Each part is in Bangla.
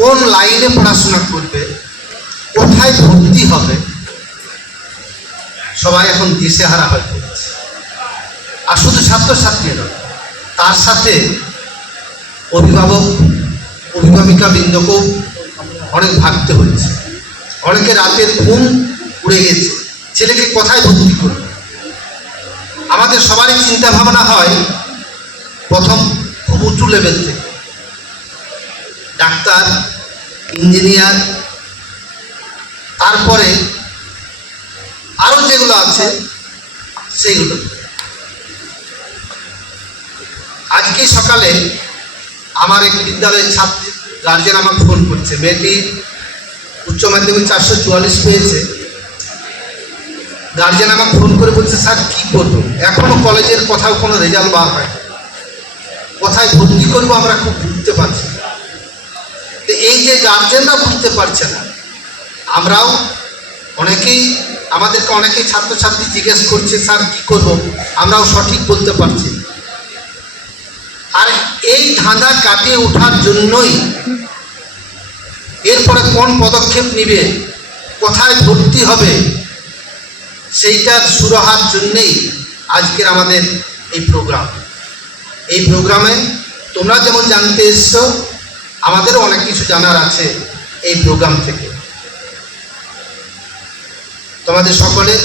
কোন লাইনে পড়াশোনা করবে, কোথায় ভর্তি হবে, সবাই এখন দিশেহারা হয়ে পড়েছে। আর শুধু ছাত্রছাত্রী নয়, তার সাথে অভিভাবক অভিভাবিকা বৃন্দকেও অনেক ভাবতে হচ্ছে। অনেকে রাতের ঘুম উড়ে গেছে, ছেলেকে কোথায় ভর্তি করবে। আমাদের সবারই চিন্তা ভাবনা হয় প্রথম খুব উঁচু লেভেল থেকে, ডাক্তার, ইঞ্জিনিয়ার, তারপরে আরও যেগুলো আছে সেইগুলো। আজকে সকালে আমার এক বিদ্যালয়ের ছাত্রী গার্জেন আমাকে ফোন করছে, মেয়েটি উচ্চ মাধ্যমিক 444 পেয়েছে। গার্জেন আমাকে ফোন করে বলছে, স্যার কী করবো, এখনও কলেজের কোথাও কোনো রেজাল্ট বার হয়, কোথায় ভর্তি করবো আমরা খুব বুঝতে পারছি না। তো এই যে গার্জেনরা বুঝতে পারছে না, আমরাও আমাদেরকে অনেকেই ছাত্রছাত্রী জিজ্ঞেস করছে, স্যার কী করবো, আমরাও সঠিক বলতে পারছি। আর এই ধাঁধা কাটিয়ে ওঠার জন্যই এরপরে কোন পদক্ষেপ নিবে, কোথায় ভর্তি হবে, সেইটার সুরাহার জন্যেই আজকের আমাদের এই প্রোগ্রাম। এই প্রোগ্রামে তোমরা যেমন জানতে এসছো, আমাদেরও অনেক কিছু জানার আছে এই প্রোগ্রাম থেকে। তোমাদের সকলের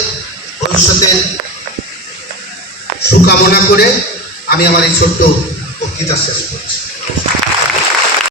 ভবিষ্যতের সুকামনা করে আমি আমার এই ছোট্ট বক্তৃতা শেষ করছি।